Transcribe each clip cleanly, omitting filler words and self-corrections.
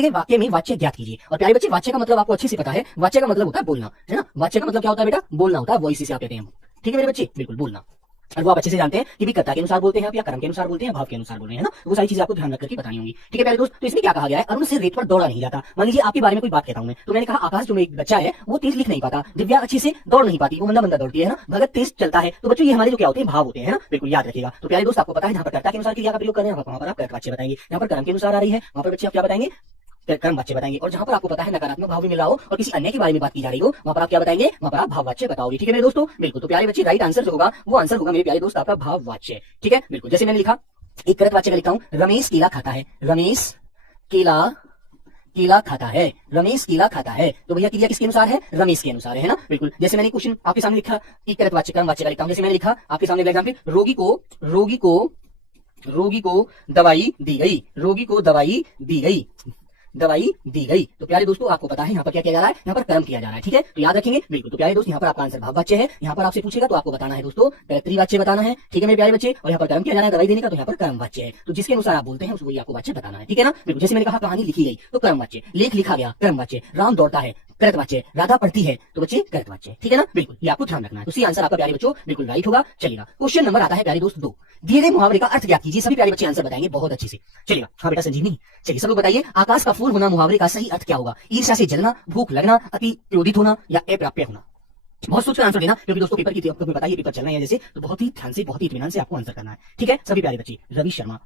ठीक है, वाक्य में वाच्य ज्ञात कीजिए। और प्यारे बच्चे वाच्य का मतलब आपको अच्छे से पता है, वाच्य का मतलब होता है बोलना, है ना। वाच्य का मतलब क्या होता है बेटा, बोलना होता है, वॉइस से आप कहते हैं। ठीक है मेरे बच्चे, बिल्कुल बोलना। और वो आप अच्छे से जानते हैं कि भी कर्ता के अनुसार बोलते हैं आप, या कर्म के अनुसार बोलते हैं, भाव के अनुसार बोल रहे हैं ना। वो सारी चीजें आपको ध्यान रख करके बतानी होंगी। ठीक है प्यारे दोस्त, तो इसमें क्या कहा गया है, अरुण से रेत पर दौड़ा नहीं जाता। मान लीजिए आपके बारे में कोई बात कहता हूं मैं, तो मैंने कहा आकाश जो एक बच्चा है वो तेज लिख नहीं पाता, दिव्या अच्छे से दौड़ नहीं पाती, वो मंदा मंदा दौड़ती है ना, भगत तेज चलता है। तो बच्चों ये हमारे जो क्या होते हैं, भाव होते हैं ना, बिल्कुल याद रखिएगा। तो प्यारे दोस्त आपको पता है जहां पर कर्ता के अनुसार क्रिया का प्रयोग कर रहे हैं वहां पर आप कर्तवाच्य बताएंगे, जहां पर कर्म के अनुसार आ रही है वहां पर बच्चे आप क्या बताएंगे, कर्म वाच्य बताएंगे। और जहां पर आपको पता है नकारात्मक भाव भी मिला हो और किसी अन्य के बारे में बात की जा रही हो वहां पर आप क्या बताएंगे, वहां पर आप भाववाच्य बताओगे। ठीक है मेरे दोस्तों, बिल्कुल। तो प्यारे बच्चे राइट आंसर जो होगा वो आंसर होगा मेरे प्यारे दोस्त आपका भाववाच्य। ठीक है बिल्कुल। जैसे मैंने लिखा एक कृतवाच्य का लिखता हूं, रमेश केला खाता है, रमेश केला खाता है, रमेश केला खाता है। तो भैया क्रिया किसके अनुसार है, रमेश के अनुसार है ना, बिल्कुल। जैसे मैंने क्वेश्चन आपके सामने लिखा एक कृतवाच्य कर्म वाच्य का लिखता हूं, जैसे मैंने लिखा आपके सामने एग्जाम्पल, रोगी को दवाई दी गई, रोगी को दवाई दी गई, दवाई दी गई। तो प्यारे दोस्तों आपको पता है यहाँ पर क्या किया जा रहा है, यहाँ पर कर्म किया जा रहा है। ठीक है, तो याद रखेंगे बिल्कुल। तो प्यारे दोस्त यहाँ पर आपका आंसर भाववाच्य है। यहाँ पर आपसे पूछेगा तो आपको बताना है दोस्तों कर्तृवाच्य बताना है। ठीक है मेरे प्यारे बच्चे। और यहाँ पर कर्म किया जा रहा है दवाई देने का, तो यहाँ पर कर्म वाच्य है। तो जिसके अनुसार आप बोलते हैं उसको आपको वाच्य बताना है। ठीक है ना, बिल्कुल। जैसे मैंने कहा कहानी लिखी गई तो कर्म वाच्य, लेख लिखा गया कर्म वाच्य, राम दौड़ता है कृतवाच्य, राधा पढ़ती है तो बच्चे कृतवाच्य। ठीक है ना, बिल्कुल। ये आपको ध्यान रखना है। तो सी आंसर आपका प्यारे बच्चों बिल्कुल राइट होगा। चलिएगा क्वेश्चन नंबर आता है प्यारे दोस्त 2, दिए गए मुहावरे का अर्थ ज्ञात कीजिए। सभी प्यारे बच्चे आंसर बताएंगे बहुत अच्छे से। चलिएगा, हाँ बेटा संजीवनी, चलिए सब लोग बताइए आकाश का फूल होना मुहावरे का सही अर्थ क्या होगा। ईर्ष्या से जलना, भूख लगना, अति क्रोधित होना या अप्राप्य होना। बहुत सोच कर आंसर देना, क्योंकि दोस्तों पेपर की आपको बताइए पेपर चल रहे हैं जैसे, तो बहुत ही ध्यान से बहुत ही इत्मीनान से आपको आंसर करना है। ठीक है सभी प्यारे बच्चे, रवि शर्मा,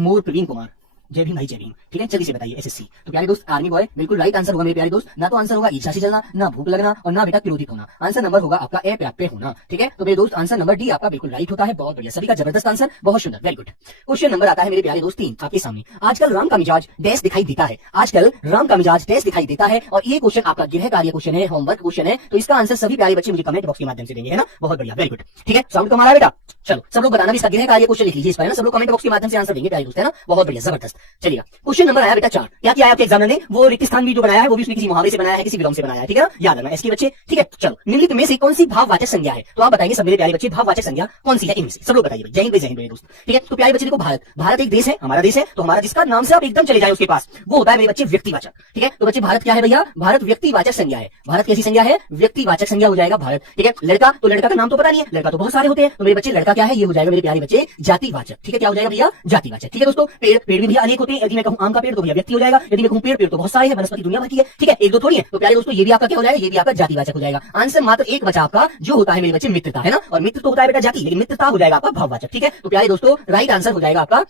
मोर प्रवीण कुमार, जय भीम भाई जय भीम। ठीक है जल्दी से बताइए एसएससी। तो प्यारे दोस्त आर्मी बॉय बिल्कुल राइट आंसर होगा मेरे प्यारे दोस्त। ना तो आंसर होगा ईर्ष्या से जलना, ना भूख लगना और ना बेटा क्रोधित होना। आंसर नंबर होगा आपका अप्राप्य होना। ठीक है, तो मेरे दोस्त आंसर नंबर डी आपका बिल्कुल राइट होता है। बहुत बढ़िया, सभी का जबरदस्त आंसर, बहुत सुंदर, वेरी गुड। क्वेश्चन नंबर आता है मेरे प्यारे दोस्त 3 आपके सामने, आजकल राम का मिजाज डैश दिखाई देता है। आजकल राम का मिजाज डैश दिखाई देता है। और ये क्वेश्चन आपका गृह कार्य क्वेश्चन है, होमवर्क क्वेश्चन है। तो इसका आंसर सभी प्यारे बच्चे मुझे कमेंट बॉक्स के माध्यम से देंगे, है ना। बहुत बढ़िया, वेरी गुड। ठीक है, साउंड कमाल है बेटा। चलो सब लोग बताना भी इसका गृह कार्य क्वेश्चन लिख लीजिए इस पर, है ना। सब लोग कमेंट बॉक्स के माध्यम से आंसर देंगे प्यारे दोस्त, है ना। बहुत बढ़िया, जबरदस्त। चलिए क्वेश्चन नंबर आया बेटा 4। क्या किया है आपके एग्जामिनर ने, वो रिक्त स्थान भी जो बनाया है वो भी उसने किसी मुहावरे से बनाया है, किसी विलोम से बनाया है। ठीक है, याद रखना इसके बच्चे। ठीक है, चलो निम्नलिखित में से कौन सी भाववाचक संज्ञा है। तो आप बताएंगे सब मेरे प्यारे बच्चे भाववाचक संज्ञा कौन सी है इनमें से। सब लोग बताइए, जय हिंद जय हिंद मेरे दोस्त। ठीक है, तो प्यारे बच्चे देखो भारत एक देश है, हमारा देश है। तो हमारा जिसका नाम से आप एकदम चले जाए उसके पास, वो होता है मेरे बच्चे व्यक्तिवाचक। ठीक है, तो बच्चे भारत क्या है भैया, भारत व्यक्तिवाचक संज्ञा है। भारत कैसी संज्ञा है, व्यक्तिवाचक संज्ञा हो जाएगा भारत। ठीक है, लड़का तो लड़का का नाम तो पता नहीं है, लड़का तो बहुत सारे होते हैं। तो मेरे बच्चे लड़का क्या है, ये हो जाएगा मेरे प्यारे बच्चे जातिवाचक। ठीक है, क्या हो जाएगा भैया, जातिवाचक। ठीक है दोस्तों, पेड़ भी भैया अनेक होते हैं। यदि मैं कहूं आम का पेड़ तो भैया व्यक्ति हो जाएगा, यदि मैं कहूं पेड़ तो बहुत सारे हैं, वनस्पति दुनिया भर की है। ठीक है, एक दो थोड़ी है। तो प्यारे दोस्तों ये भी आपका क्या हो जाएगा, ये भी आपका जातिवाचक हो जाएगा। आंसर मात्र एक बचा आपका, जो होता है मेरे बच्चे मित्रता, है ना। और मित्र तो होता है बेटा जाति, लेकिन मित्रता हो जाएगा आपका भाववाचक। ठीक है, तो प्यारे दोस्तों राइट आंसर हो जाएगा आपका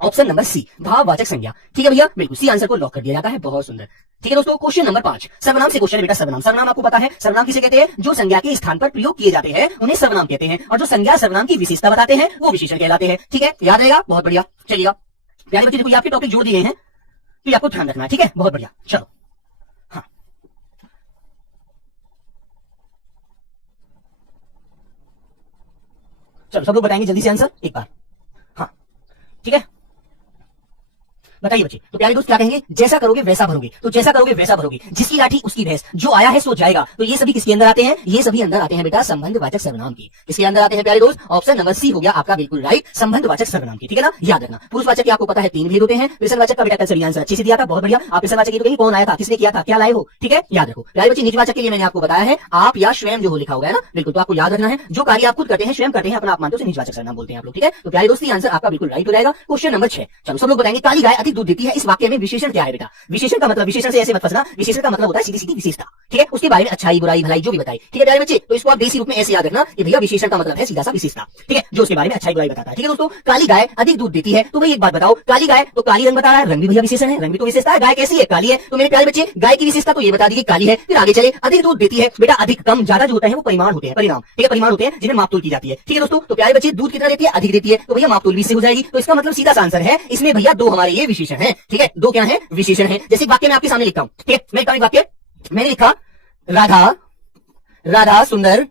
ऑप्शन नंबर सी, भाववाचक संज्ञा। ठीक है भैया, बिल्कुल सी आंसर को लॉक कर दिया जाता है। बहुत सुंदर। ठीक है दोस्तों, क्वेश्चन नंबर 5 सर्वनाम से क्वेश्चन है बेटा। सर्वनाम आपको पता है, सर्वनाम किसे कहते हैं, जो संज्ञा के स्थान पर प्रयोग किए जाते हैं उन्हें सर्वनाम कहते हैं। और जो संज्ञा सर्वनाम की विशेषता बताते हैं वो विशेषण कहलाते हैं। ठीक है, याद रहेगा, बहुत बढ़िया। चलिएगा प्यारे बच्चे, देखो ये आपके टॉपिक जोड़ दिए हैं तो आपको ध्यान रखना है। ठीक है, बहुत बढ़िया। चलो हाँ, चलो सब लोग बताएंगे जल्दी से आंसर एक बार। हाँ ठीक है, बताइए बच्चे। तो प्यारे दोस्त क्या कहेंगे, जैसा करोगे वैसा भरोगे। तो जैसा करोगे वैसा भरोगे, जिसकी लाठी उसकी भैंस, जो आया है सो जाएगा। तो ये सभी किसके अंदर आते हैं, ये सभी अंदर आते हैं बेटा संबंधवाचक सर्वनाम की। किसके अंदर आते हैं प्यारे दोस्त, ऑप्शन नंबर सी हो गया आपका बिल्कुल राइट, संबंधवाचक सर्वनाम की। ठीक है ना, याद रखना। पुरुषवाचक के आपको पता है 3 भेद होते हैं। प्रश्नवाचक का बेटा कल सभी आंसर अच्छे से दिया था, बहुत बढ़िया। आप प्रश्नवाचक की तो कहीं कौन आया था, किसने किया था, क्या लाए हो। ठीक है, याद रखो प्यारे बच्चे। निजवाचक के लिए मैंने आपको बताया है आप या स्वयं जो लिखा होगा, है ना, बिल्कुल। तो आपको याद रखना है, जो कार्य आप खुद करते हैं स्वयं करते हैं, अपना आप मानते हो, निजवाचक सर्वनाम बोलते हैं आप लोग। ठीक है, तो प्यारे दोस्त आंसर आपका बिल्कुल राइट हो जाएगा। क्वेश्चन नंबर 6, चलो सब लोग बताएंगे काली गाय अधिक दूध देती है, इस वाक्य में विशेषण क्या है बेटा। विशेषण का मतलब, विशेषण से ऐसे मत फंसना, विशेषण का मतलब होता है सीधी सीधी विशेषता। ठीक है, उसके बारे में अच्छाई बुराई भलाई जो भी बताए। ठीक है प्यारे बच्चे, तो इसको आप देसी रूप में ऐसे याद रखना कि भैया विशेषण का मतलब है सीधा सा विशेषता। ठीक है, जो उसके बारे में अच्छाई बुराई बताता है। ठीक है दोस्तों, काली गाय अधिक दूध देती है। तो भाई एक बात बताओ, काली गाय तो काली रंग बता रहा है, रंग भी भैया विशेषण है, रंग भी तो विशेषता है। गाय कैसी है, काली है। तो मेरे प्यारे बच्चे गाय की विशेषता तो ये बता दी कि काली है। फिर आगे चले, अधिक दूध देती है बेटा, अधिक कम ज्यादा जो होता है वो परिमाण होते हैं, परिणाम। ठीक है, परिमाण होते हैं जिन्हें मापतोल की जाती है। ठीक है दोस्तों, तो प्यारे बच्चे दूध कितना देती है, अधिक देती है, तो भैया मापतोल भी से हो जाएगी। तो इसका मतलब सीधा सा आंसर है, इसमें भैया 2 हमारे ये विशेषण है। ठीक है, 2 क्या है, विशेषण है। जैसे वाक्य में आपके सामने लिखता हूं, ठीक है, मैं एक वाक्य मैंने लिखा, राधा सुंदर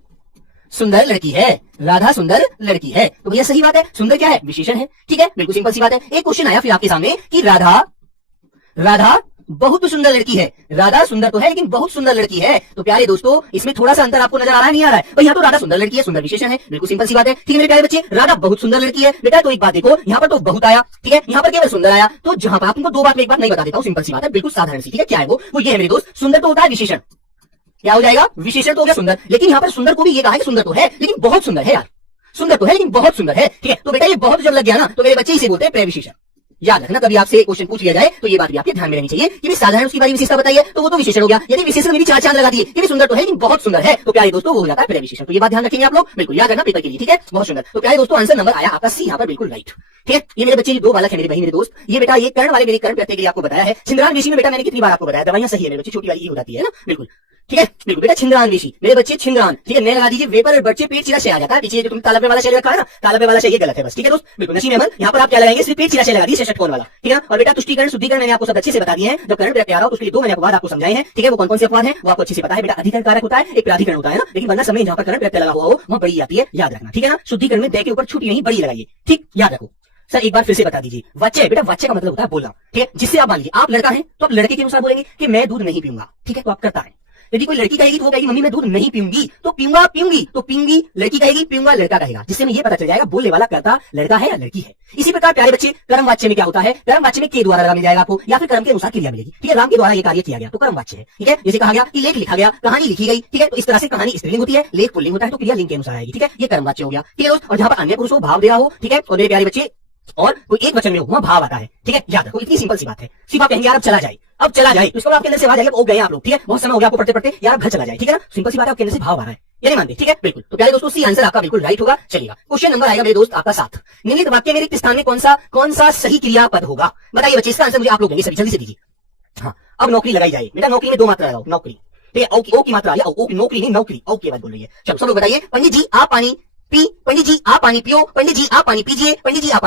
लड़की है, राधा सुंदर लड़की है। तो भैया सही बात है, सुंदर क्या है, विशेषण है। ठीक है, बिल्कुल सिंपल सी बात है। एक क्वेश्चन आया फिर आपके सामने कि राधा बहुत सुंदर लड़की है। राधा सुंदर तो है लेकिन बहुत सुंदर लड़की है। तो प्यारे दोस्तों इसमें थोड़ा सा अंतर आपको नजर आ रहा है, नहीं आ रहा है? भाई यहाँ तो राधा सुंदर लड़की है, सुंदर विशेषण है, बिल्कुल सिंपल सी बात है। ठीक है मेरे प्यारे बच्चे, राधा बहुत सुंदर लड़की है बेटा। तो एक बात देखो, यहाँ पर तो बहुत आया, ठीक है, यहाँ पर केवल सुंदर आया। तो जहां पर आपको दो बात में एक बात नहीं बता देता हूँ, सिंपल सी बात है, बिल्कुल साधारण सी। ठीक है, क्या है वो ये है मेरे दोस्त, सुंदर तो होता है विशेषण, क्या हो जाएगा? विशेषण तो हो गया सुंदर। लेकिन यहाँ पर सुंदर को भी ये कहा है कि सुंदर तो है लेकिन बहुत सुंदर है यार, सुंदर तो है लेकिन बहुत सुंदर है। ठीक है, तो बेटा ये बहुत जब लग गया ना तो मेरे बच्चे इसे बोलते हैं प्रविशेषण। याद रखना, कभी आपसे क्वेश्चन पूछ लिया जाए तो ये बात भी आपके ध्यान में रहनी चाहिए कि साधारण उसकी बारी विशेषता बताइए तो वो तो विशेषण हो गया। यदि विशेषण में भी चार चांद लगा दिए कि सुंदर तो है लेकिन बहुत सुंदर है, तो प्यारे दोस्तों वो हो जाता है प्रविशेषण। तो ये बात ध्यान रखेंगे आप लोग, बिल्कुल याद रखना पेपर के लिए। ठीक है, बहुत सुंदर। तो प्यारे दोस्तों आंसर नंबर आया आपका सी यहाँ पर, बिल्कुल राइट। ठीक है, ये मेरे बच्चे दो बालक है, मेरे भाई मेरे दोस्त। ये बेटा ये कर्ण वाले मेरे कर्ण प्रत्यय के लिए आपको बताया है। छिंद्रान विषय में बेटा मैंने कितनी बार आपको बताया, दवाइयां सही है मेरे बच्चे, छोटी वाली ये हो जाती है ना, बिल्कुल। ठीक है, बिल्कुल बेटा छिंद्रान विषय मेरे बच्चे छिंद्रान। ठीक है, मैं लगा दीजिए वे पर बच्चे पेट चिरा से आ जाता है। पीछे जो तुम तालबे वाला शैल रखा है ना, तालबे वाला शैल ये गलत है बस। ठीक है दोस्त, बिल्कुल नसीब अहमद, यहाँ पर आप क्या लगाएंगे? सिर्फ पेट चिरा से लगा दी, षटकोण वाला। ठीक है, और बेटा तुष्टिकरण शुद्धिकरण मैंने आपको सब अच्छे से बता दिए हैं। जब कर्ण प्रत्यय आ रहा हो तो उसके लिए दो मैंने अपवाद आपको समझाए हैं। ठीक है, वो कौन कौन से अपवाद हैं वो आपको अच्छे से पता है बेटा। अधिकरण कारक होता है, एक प्राधिकरण होता है ना, लेकिन वरना समय जहाँ पर कर्ण प्रत्यय लगा हुआ हो वहाँ बड़ी आती है, याद रखना। ठीक है ना, शुद्धिकरण में दे के ऊपर छुट्टी नहीं बड़ी लगाइए, ठीक, याद रखो। सर एक बार फिर से बता दीजिए, वाच्य बेटा, वाच्य का मतलब होता है बोलना। ठीक है, जिससे आप मान लीजिए आप लड़का है तो आप लड़के के अनुसार बोलेंगे कि मैं दूध नहीं पीऊंगा। ठीक है, तो आप करता है। यदि कोई लड़की कहेगी तो वो कहेगी मम्मी मैं दूध नहीं पीऊंगी, तो पीऊंगा पीऊंगी, तो पीऊंगी लड़की कहेगी, पीऊंगा लड़का कहेगा, जिससे हमें ये पता चल जाएगा बोलने वाला करता लड़का है या लड़की है। इसी प्रकार प्यारे बच्चे कर्म वाच्य में क्या होता है? कर्म वाच्य में के द्वारा लगा मिल जाएगा आपको, या फिर कर्म के अनुसार क्रिया मिलेगी। ठीक है, राम के द्वारा ये कार्य किया गया तो कर्म वाच्य है। ठीक है, जैसे कहा गया कि लेख लिखा गया, कहानी लिखी गई। ठीक है, तो इस तरह से कहानी स्त्रीलिंग होती है, लेख पुल्लिंग होता है, तो क्रिया लिंग के अनुसार आएगी। ठीक है, ये कर्म वाच्य हो गया। ठीक है दोस्त, और जहां पर अन्य पुरुष हो, भाव दे रहा हो, ठीक है, और मेरे प्यारे बच्चे और कोई एक वचन में हो वहां भाव आता है। ठीक है, याद रखो, इतनी सिंपल सी बात है। सिर्फ आप कहेंगे यार अब चला जाए, अब चला जाए, तो इसको आपके अंदर से आवाज आएगी अब गए आप लोग। ठीक है, बहुत समय हो गया आपको पढ़ते पढ़ते, यार अब घर चला जाए। ठीक है ना, सिंपल सी बात है, आपके अंदर से भाव आ रहा है, ये नहीं मानते। ठीक है, बिल्कुल। तो प्यारे दोस्तों सी आंसर आपका बिल्कुल राइट होगा। चलिएगा, क्वेश्चन नंबर आएगा मेरे दोस्त आपका 7। निम्नलिखित वाक्य में रिक्त स्थान में कौन सा सही क्रियापद होगा? बताइए बच्चे, इसका आंसर मुझे आप लोग देंगे, सभी जल्दी से दीजिए। हाँ, अब नौकरी लगाई जाए बेटा, नौकरी में दो मात्रा लगाओ, नौकरी। ठीक है, ओ की मात्रा, या नौकरी नहीं नौकरी, ओ की बात बोल रही है। चलो सब लोग बताइए, पंडित जी आप पानी पी, पंडित जी आप पानी पियो, पंडित जी आप पानी पीजिए, पंडित जी आप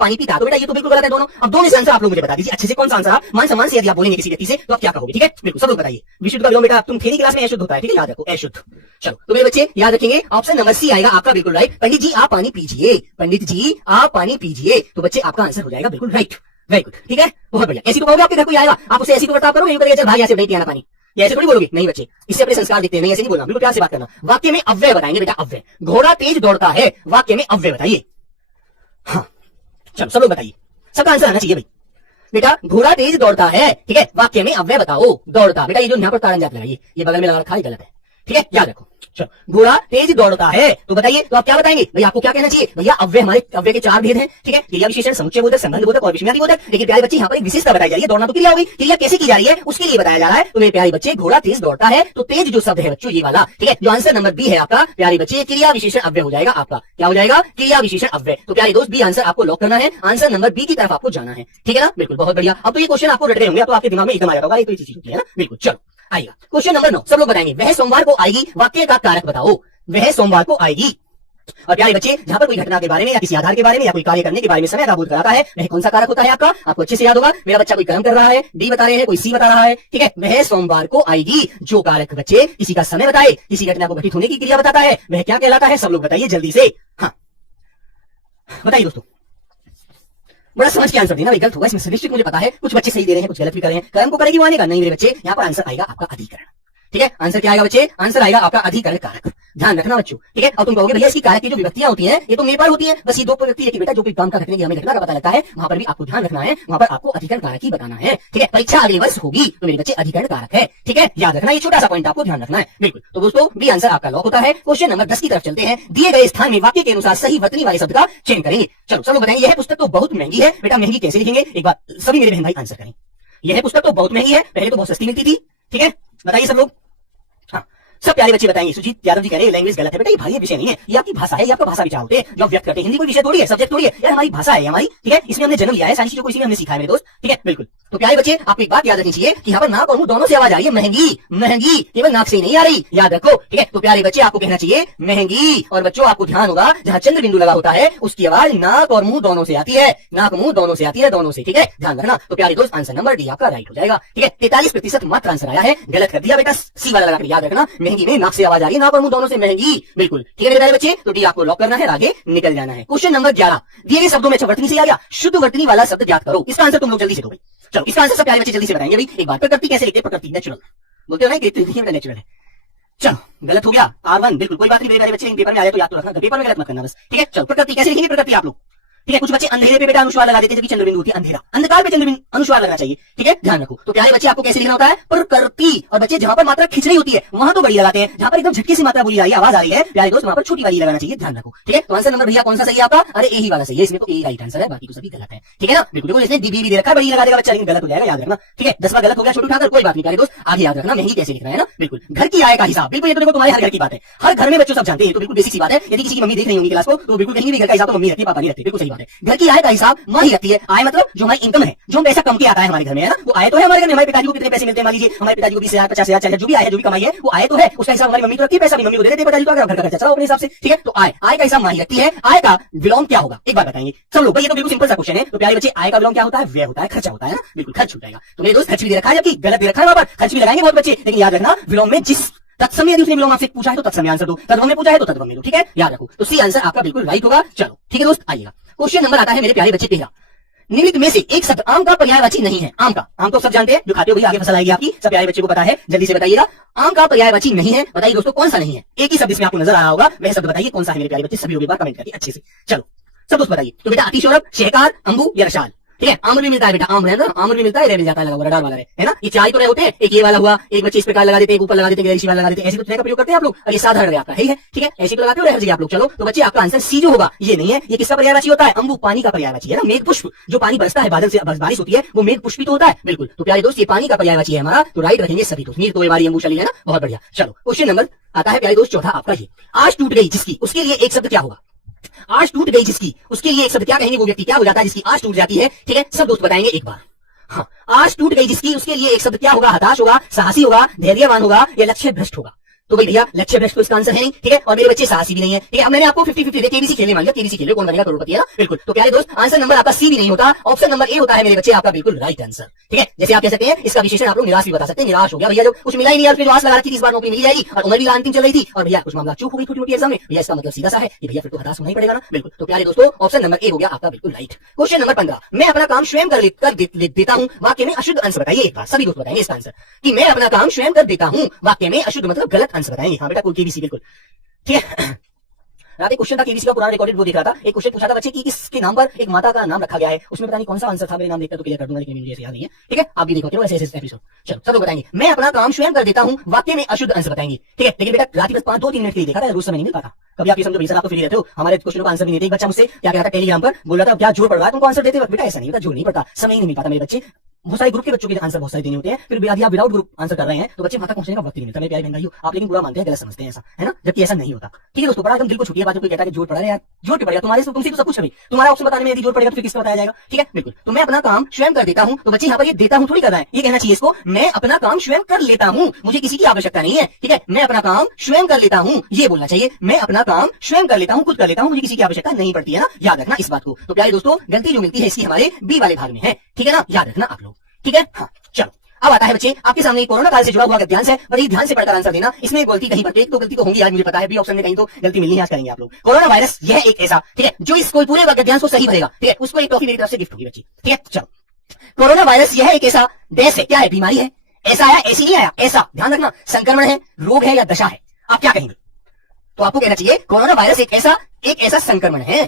पानी पीता। तो बेटा ये तो बिल्कुल गलत है दोनों। अब दोनों से आंसर आप लोग मुझे बता दीजिए अच्छे से, कौन सा आंसर आप मान सम्मान से यदि आप बोलेंगे किसी व्यक्ति से तो आप क्या कहोगे? ठीक है, बिल्कुल सब लोग बताइए। विशुद्ध का विलोम बेटा तुम थेरी क्लास में अशुद्ध होता है, ठीक है, याद रखो अशुद्ध। चलो तो मेरे बच्चे याद रखेंगे, ऑप्शन नंबर सी आएगा आपका बिल्कुल राइट। पंडित जी आप पानी पीजिए, पंडित जी आप पानी पीजिए, तो बच्चे आपका आंसर हो जाएगा बिल्कुल राइट। वेरी गुड, ठीक है, बहुत बढ़िया। ऐसी तो कहोगे आपके घर कोई आएगा, आप उसे ऐसी तो बर्ताव करोगे, करेगा चल भाई ऐसे नहीं पियाना पानी, ये ऐसे थोड़ी बोलोगे। नहीं बच्चे, इससे अपने संस्कार दिखते हैं, नहीं ऐसे नहीं बोलना, बिल्कुल प्यार से बात करना। वाक्य में अव्यय बताएंगे बेटा, अव्यय। घोड़ा तेज दौड़ता है, वाक्य में अव्यय बताइए। हाँ चलो सब लोग बताइए, सबका आंसर आना चाहिए भाई। बेटा घोड़ा तेज दौड़ता है, ठीक है, वाक्य में अव्यय बताओ। दौड़ता बेटा, ये जो यहाँ पर तारन जात लगाइए, ये बगल में लगा रखा है, गलत है। ठीक है, याद रखो। चलो घोड़ा तेज दौड़ता है, तो बताइए तो आप क्या बताएंगे भाई? आपको क्या कहना चाहिए भैया? अव्यय, हमारे अव्यय के चार भेद हैं। ठीक है, क्रिया विशेषण, समुच्चय बोधक, संबंध बोधक और विषयार्थी बोधक। लेकिन प्यारे बच्चे यहाँ पर एक विशेषता बताई जा रही है, दौड़ना तो क्रिया होगी, क्रिया कैसे की जा रही है उसके लिए बताया जा रहा है। तो मेरे प्यारे बच्चे घोड़ा तेज दौड़ता है, तो तेज जो शब्द है बच्चों ये वाला, ठीक है, जो आंसर नंबर बी है आपका प्यारे बच्चे, क्रिया विशेषण अव्यय हो जाएगा आपका। क्या हो जाएगा? क्रिया विशेषण अव्यय। तो प्यारे दोस्त बी आंसर आपको लॉक करना है, आंसर नंबर बी की तरफ आपको जाना है। ठीक है ना, बिल्कुल, बहुत बढ़िया। अब तो ये क्वेश्चन आपको रट गए होंगे, तो आपके दिमाग में एकदम आ जाता होगा, ये तो चीज होती है ना, बिल्कुल। चलो आइएगा, क्वेश्चन नंबर 9 सब लोग बताएंगे। वह सोमवार को आएगी, वाक्य का कारक बताओ। वह सोमवार को आएगी, और प्यारे बच्चे जहां पर कोई घटना के बारे में या किसी आधार के बारे में या कोई कार्य करने के बारे में समय का बोध कराता है, वह कौन सा कारक होता है आपका? आपको अच्छे से याद होगा। मेरा बच्चा कोई कर्म कर रहा है, डी बता रहे हैं, कोई सी बता रहा है। ठीक है, वह सोमवार को आएगी, जो कारक बच्चे किसी का समय बताए, किसी घटना को घटित होने की क्रिया बताता है, वह क्या कहलाता है? सब लोग बताइए जल्दी से। हाँ बताइए दोस्तों, बड़ा समझ के आंसर देना, भाई गलत होगा इसमें निश्चित मुझे पता है। कुछ बच्चे सही दे रहे हैं, कुछ गलत भी कर रहे हैं। कर्म को करेगी वो आने का नहीं मेरे बच्चे, यहाँ पर आंसर आएगा आपका अधिकरण। ठीक है, आंसर क्या आएगा बच्चे? आंसर आएगा आपका अधिकरण कारक। ध्यान रखना बच्चों। ठीक है, अब तुम कहोगे भैया इसकी कारक की जो विभक्तियां होती हैं ये तो मेरे पर होती हैं, बस ये दो व्यक्ति, लेकिन बेटा जो भी काम का घटने की हमें घटना का पता लगता है वहां पर भी आपको ध्यान रखना है, वहां पर आपको अधिकरण कारक ही बताना है। ठीक है, परीक्षा अगले वर्ष होगी तो मेरे बच्चे अधिकरण कारक है। ठीक है, याद रखना, ये छोटा सा पॉइंट आपको ध्यान रखना है, बिल्कुल। तो दोस्तों बी आंसर आपका लॉक होता है। क्वेश्चन नंबर 10 की तरफ चलते हैं। दिए गए स्थान में वाक्य के अनुसार सही वर्तनी वाले शब्द का चयन करेंगे। चलो सब लोग बताएंगे, यह पुस्तक तो बहुत महंगी है। बेटा महंगी कैसे लिखेंगे एक बार सभी मेरे बहन भाई आंसर करें। यह पुस्तक तो बहुत महंगी है, पहले तो बहुत सस्ती मिलती थी। ठीक है, बताइए सब लोग। हाँ सब प्यारे बच्चे बताएंगे। सुजीत यादव जी कह रहे हैं लैंग्वेज गलत है। बेटा ये भाई ये विषय नहीं है, ये आपकी भाषा है, ये आपका भाषा विचार होते हैं जो आप व्यक्त करते हैं। हिंदी कोई विषय थोड़ी है, सब्जेक्ट थोड़ी है यार, हमारी भाषा है हमारी। ठीक है, इसमें हमने जन्म लिया है, सारी चीजों को इसी में हमने सीखा है मेरे दोस्त। ठीक है, बिल्कुल। तो प्यारे बच्चे आपको एक बात याद रखनी चाहिए कि यहाँ पर नाक और मुंह दोनों से आवाज आ रही है महंगी, महंगी, केवल नाक से ही नहीं आ रही, याद रखो। ठीक है, तो प्यारे बच्चे आपको कहना चाहिए महंगी। और बच्चों आपको ध्यान होगा जहां चंद्र बिंदु लगा होता है उसकी आवाज नाक और मुंह दोनों से आती है, नाक मुंह दोनों से आती है, दोनों से। ठीक है, ध्यान रखना। तो प्यारे दोस्त आंसर नंबर डी आपका राइट हो जाएगा। ठीक है, 43% मात्र आंसर आया है, गलत कर दिया बेटा, सी वाला लगा कर याद रखना। महंगी में नाक से आवाज आ रही है, नाक और मुंह दोनों से महंगी, बिल्कुल ठीक है मेरे प्यारे बच्चे। तो डी आपको लॉक करना है, आगे निकल जाना है। क्वेश्चन नंबर 11, दिए गए शब्दों में अच्छा वर्तनी से आ गया, शुद्ध वर्तनी वाला शब्द ज्ञात करो। इसका आंसर तुम लोग जल्दी से दो भाई। चलो इसका आंसर सब प्यारे बच्चे जल्दी से बताएंगे भाई एक बार। प्रकृति कैसे लिखते हैं? प्रकृति नेचुरल बोलते हो ना, नेचुरल है। चलो गलत हो गया, R1 बिल्कुल कोई बात नहीं मेरे प्यारे बच्चे, पेपर में आया तो याद तो रखना, पेपर में गलत मत करना बस, ठीक है। चलो प्रकृति कैसे लिखेंगे? प्रकृति आप लोग, ठीक है। कुछ बच्चे अंधेरे पे बेटा अनुस्वार लगा देते हैं, जबकि चंद्रबिंदु होती है अंधेरा, अंधकार पे चंद्रबिंदु अनुस्वार लगना चाहिए, ठीक है, ध्यान रखो। तो प्यारे बच्चे आपको कैसे लिखना होता है? प्रकृति। और बच्चे जहां पर मात्रा खिंच रही होती है वहां तो बड़ी लगाते हैं, जहां पर एकदम झटके से मात्रा बोली जा रही है, आवाज आ रही है प्यारे दोस्त, वहां पर छोटी वाली लगाना चाहिए, ध्यान रखो, ठीक है। तो आंसर नंबर भैया कौन सा सही है आपका? अरे ए ही वाला सही है, इसमें तो ए राइट आंसर है, बाकी तो सभी गलत है, ठीक है ना। बिल्कुल देखो इसने डी भी दे रखा है, बड़ी लगा देगा बच्चा, लेकिन गलत हो जाएगा, याद रखना, ठीक है। 10वां गलत हो गया छोटू ठाकर, कोई बात नहीं प्यारे दोस्त, आगे याद रखना महंगी कैसे लिखना है ना, बिल्कुल। घर की आय का हिसाब, बिल्कुल ये तो देखो तुम्हारे हर घर की बात है, हर घर में बच्चों सब जानते हैं, तो बिल्कुल बेसिक सी बात है। यदि किसी की मम्मी देख रही होंगी क्लास को तो बिल्कुल कहीं भी घर का हिसाब तो मम्मी रखती है, पापा नहीं रखते, बिल्कुल सही बात है। घर की आय का हिसाब माँ ही रखती है। आय मतलब जो हमारी इनकम है, जो हम पैसा कम के आता है हमारे घर में, है ना, वो आय तो है हमारे घर में। हमारे पिताजी को कितने पैसे मिलते हैं, मान लीजिए हमारे पिताजी को 20,000 50,000 40,000 जो भी आय है, जो भी कमाई है, वो आय तो है, उसका हिसाब हमारी मम्मी तो रखती है, पैसा भी मम्मी को दे देते हैं, पिताजी तो घर का खर्चा चलाओ अपने हिसाब से, ठीक है। तो आय का हिसाब माँ ही रखती है। आय का विलोम क्या होगा एक बार बताएंगे सब लोग भाई, ये तो बिल्कुल सिंपल सा क्वेश्चन है। तो प्यारे बच्चे आय का विलोम क्या होता है? व्यय होता है, खर्चा होता है ना, बिल्कुल खर्च छूट जाएगा। तो मेरे दोस्त खर्च भी दे रखा है, जबकि गलत दे रखा है, वहां पर खर्च भी लगाएंगे बहुत बच्चे, लेकिन याद रखना विलोम में जिस तत्समय यदि उसने विलोम आपसे पूछा है तो तत्समय आंसर दो, तद्भव में पूछा है तो तद्भव में दो, ठीक है, याद रखो। तो सी आंसर आपका बिल्कुल राइट होगा। चलो ठीक है दोस्त, आइएगा क्वेश्चन नंबर आता है मेरे प्यारे बच्चे 13, निम्नलिखित में से एक शब्द आम का पर्यायवाची नहीं है। आम तो सब जानते हैं, जो खाते हो भैया आगे फसल आएगी आपकी, सब प्यारे बच्चे को पता है, जल्दी से बताइएगा। आम का पर्यायवाची नहीं है, बताइए दोस्तों कौन सा नहीं है? एक ही शब्द इसमें आपको नजर आ रहा होगा, वह शब्द बताइए कौन सा है मेरे प्यारे बच्चे, सभी लोग एक बार कमेंट करिए अच्छे से। चलो सब दोस्त बताइए। तो बेटा अतिशौरभ, शहकार, अंबू या रसाल, ठीक है। आम्र भी मिलता है बेटा, आम्र है ना, आम्र भी मिलता है, मिल जाता है, लगा हुआ रडार वाला है ना। ये चार ही तो रहे होते हैं, एक ये वाला हुआ, एक बच्चे इस प्रकार लगा देते हैं, ऊपर लगा देते हैं, वाला लगा देते हैं, ऐसे तो का प्रयोग करते हैं आप लोग, और ये साधारण आपका है, ठीक है, ऐसे तो लगाते हो रहे आप लोग। चलो तो बच्चे आपका आंसर सी जो होगा ये नहीं है, ये किसका पर्यायवाची होता है? अंबू पानी का पर्यायवाची है ना। मेघ पुष्प, जो पानी बरसता है बादल से, बारिश होती है, वो मेघ पुष्पित होता है, बिल्कुल। तो प्यारे दोस्त ये पानी का पर्यायवाची है हमारा, तो राइट रखेंगे सभी दोस्त। नीर तो बारी अंबू चली है ना, बहुत बढ़िया। चलो क्वेश्चन नंबर आता है प्यारे दोस्त 14 आपका ये, आज टूट गई जिसकी, उसके लिए एक शब्द क्या होगा? आज टूट गई जिसकी, उसके लिए एक शब्द क्या कहेंगे? वो व्यक्ति क्या हो जाता है जिसकी आज टूट जाती है, ठीक है, सब दोस्त बताएंगे एक बार। हाँ, आज टूट गई जिसकी, उसके लिए एक शब्द क्या होगा? हताश होगा, साहसी होगा, धैर्यवान होगा या लक्ष्य भ्रष्ट होगा? तो भाई भैया लक्ष्य भ्रष्ट तो इसका आंसर है नहीं, ठीक है, और मेरे बच्चे साहसी भी नहीं है, ठीक है। अब मैंने आपको 50-50 केबीसी खेलने मान लिया, केबीसी खेलो कौन बनेगा करोड़पति है ना, बिल्कुल। तो प्यारे दोस्त आंसर नंबर आपका सी भी नहीं होता, ऑप्शन नंबर ए होता है मेरे बच्चे आपका बिल्कुल राइट आंसर, ठीक है। जैसे आप कह सकते हैं इसका विशेषण आप लोग निराश भी बता सकते हैं, निराश हो गया भैया, जो कुछ मिला ही नहीं, फिर आस लगा रही थी इस बार नौकरी मिल जाएगी, और उम्र भी अंतिम चल रही थी, और भैया कुछ मामला चूक हो गई छोटी-मोटी एग्जाम में, भैया इसका मतलब सीधा सा है कि भैया फिर तो हताश होना ही पड़ेगा ना, बिल्कुल। तो प्यारे दोस्तों ऑप्शन नंबर ए हो गया आपका बिल्कुल राइट। क्वेश्चन नंबर 15, मैं अपना काम स्वयं कर देता हूँ, वाक्य में अशुद्ध अंश बताइए एक बार, सभी दोस्त बताएंगे इसका आंसर, कि मैं अपना काम स्वयं कर देता हूँ, वाक्य में अशुद्ध मतलब गलत अंश बताएंगे। हाँ बेटा कोई केबीसी बिल्कुल, ठीक है। रात एक क्वेश्चन था केबीसी का पुराना रिकॉर्डेड, वो देख रहा था, एक क्वेश्चन पूछा था बच्चे कि किसके नाम पर एक माता का नाम रखा गया है, उसमें पता नहीं कौन सा आंसर था, मेरे नाम देखकर तो क्लियर कर दूंगा, लेकिन मुझे याद नहीं है, ठीक है। आप भी देखो चलो ऐसे एपिसोड। चलो सब लोग बताएंगे मैं अपना काम स्वयं कर देता हूँ, वाक्य में अशुद्ध अंश बताएंगे, ठीक है। लेकिन बेटा रात की बस 5-2-3 मिनट के लिए देखा था, रोज समय नहीं मिल पाता, कभी आप ये समझो सर आप तो फ्री रहते हो, हमारे क्वेश्चन का आंसर नहीं देते। एक बच्चा मुझसे क्या कह रहा था टेलीग्राम पर, बोल रहा था क्या जोर पड़ रहा है तुमको आंसर देते वक्त? बेटा ऐसा नहीं होता, जोर नहीं पड़ता, समय ही नहीं मिल पाता मेरे बच्चे, बहुत सारे ग्रुप के बच्चों के आंसर बहुत सारे देने होते हैं, फिर यदि आप विदाउट ग्रुप आंसर कर रहे हैं तो बच्चे वहां तक पहुंचने का वक्त नहीं मिलता। मेरे प्यारे बहन भाइयों आप लेकिन बुरा मानते हैं, गलत समझते हैं ऐसा, है ना, जबकि ऐसा नहीं होता, ठीक है दोस्तों। बड़ा एकदम दिल को छुट्टी बात, कोई कहता है जोर पड़ा है यार, जोर क्यों पड़ेगा तुम्हारे से, तुमसे तो सब कुछ है, तुम्हारा ऑप्शन बताने में यदि जोर पड़ेगा तो फिर किसका बताया जाएगा, ठीक है, बिल्कुल। तो मैं अपना काम स्वयं कर देता हूँ, तो बच्चे यहाँ पर ये देता हूँ थोड़ी कर रहा है, ये कहना चाहिए इसको मैं अपना काम स्वयं कर लेता हूँ, मुझे किसी की आवश्यकता नहीं है, ठीक है, मैं अपना काम स्वयं कर लेता हूँ, ये बोलना चाहिए, मैं अपना काम स्वयं कर लेता हूँ, खुद कर लेता हूँ, मुझे किसी की आवश्यकता नहीं पड़ती है ना, याद रखना इस बात को। तो प्यारे दोस्तों गलती जो मिलती है इसकी हमारे बी वाले भाग में है, ठीक है ना, याद रखना आप लोग, ठीक है। हाँ चलो अब आता है बच्चे आपके सामने कोरोना काल से जुड़ा हुआ गद्यांश है, बड़ी ध्यान से पढ़कर आंसर देना, इसमें गलती कहीं पर एक तो गलती तो होंगी आज मुझे पता है, बी ऑप्शन में कहीं तो गलती मिलनी है, आज करेंगे आप लोग। कोरोना वायरस यह एक ऐसा, ठीक है, जो इस कोई पूरे गद्यांश को सही भरेगा, ठीक है, उसको एक टॉफी मेरी तरफ से गिफ्ट होगी बच्ची, ठीक है। चलो कोरोना वायरस यह एक ऐसा देश है, क्या है, बीमारी है, ऐसा आया ऐसी नहीं आया, ऐसा ध्यान रखना, संक्रमण है, रोग है या दशा है, आप क्या कहेंगे? तो आपको कहना चाहिए कोरोना वायरस एक ऐसा संक्रमण है,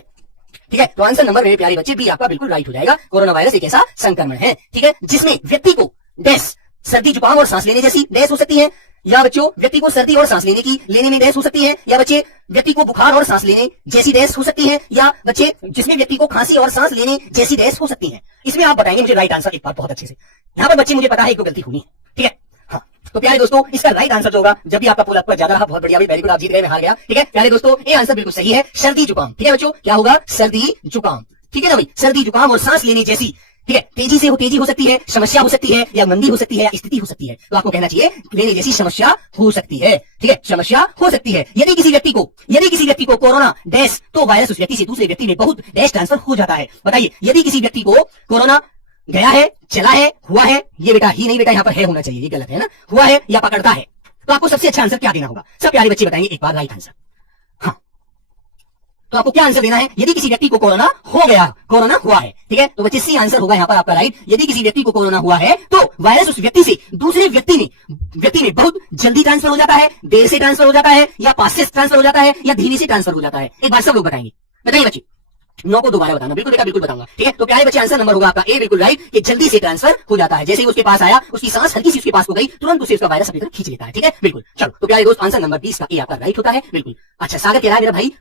ठीक है। तो आंसर नंबर मेरे प्यारे बच्चे बी आपका बिल्कुल राइट हो जाएगा, कोरोना वायरस एक ऐसा संक्रमण है, ठीक है, जिसमें व्यक्ति को डैश सर्दी जुकाम और सांस लेने जैसी डैश हो सकती है, या बच्चों व्यक्ति को सर्दी और सांस लेने में डैश हो सकती है, या बच्चे व्यक्ति को बुखार और सांस लेने जैसी डैश हो सकती है, या बच्चे जिसमें व्यक्ति को खांसी और सांस लेने जैसी डैश हो सकती है। इसमें आप बताएंगे मुझे राइट आंसर एक बार बहुत अच्छे से, यहाँ पर बच्चे मुझे पता है एक तो गलती होनी है, ठीक है। हाँ तो प्यारे दोस्तों इसका राइट आंसर जो होगा, जब भी आपका पुल अप ज्यादा रहा बहुत बढ़िया, वेरी गुड, आप जीत गए, मैं हार गया, ठीक है। प्यारे दोस्तों ये आंसर बिल्कुल सही है, सर्दी जुकाम, ठीक है बच्चों, क्या होगा, सर्दी जुकाम, ठीक है ना भाई, सर्दी जुकाम और सांस लेने जैसी, ठीक है, तेजी हो सकती है, समस्या हो सकती है, या मंदी हो सकती है, या स्थिति हो सकती है, तो आपको कहना चाहिए लेने जैसी समस्या हो सकती है, ठीक है, समस्या हो सकती है। यदि किसी व्यक्ति को कोरोना डैश, तो वायरस उस व्यक्ति से दूसरे व्यक्ति में बहुत डैश ट्रांसफर हो जाता है। बताइए यदि किसी व्यक्ति को कोरोना गया है, चला है, हुआ है, ये बेटा ही नहीं बेटा यहाँ पर है होना चाहिए, ये गलत है ना, हुआ है या पकड़ता है, तो आपको सबसे अच्छा आंसर क्या देना होगा? सब प्यारे बच्चे बताएंगे एक बार राइट आंसर। हाँ, तो आपको क्या आंसर देना है? यदि किसी व्यक्ति को कोरोना हो गया, कोरोना हुआ है, ठीक है, तो बच्चे सी आंसर होगा यहाँ पर आपका राइट। यदि किसी व्यक्ति को कोरोना हुआ है तो वायरस उस व्यक्ति से दूसरे व्यक्ति में बहुत जल्दी ट्रांसफर हो जाता है, देर से ट्रांसफर हो जाता है, या फास्ट से ट्रांसफर हो जाता है, या धीरे से ट्रांसफर हो जाता है। एक बार सब लोग बताएंगे, बताइए बच्चे। 9 को दोबारा बताना। बिल्कुल बेटा, बिल्कुल बताऊंगा, ठीक है। तो प्यारे बच्चे आंसर नंबर होगा आपका ए, बिल्कुल राइट, कि जल्दी से ट्रांसफर हो जाता है। जैसे ही उसके पास आया, उसकी सांस हल्की सी उसके पास हो गई, तुरंत उसे उसका वायरस अपनी तरफ खींच लेता है, ठीक है, बिल्कुल। चलो, तो प्यारे दोस्त आंसर नंबर 20 का ए आपका राइट होता है, बिल्कुल। अच्छा, सागर कह रहा है मेरा भाई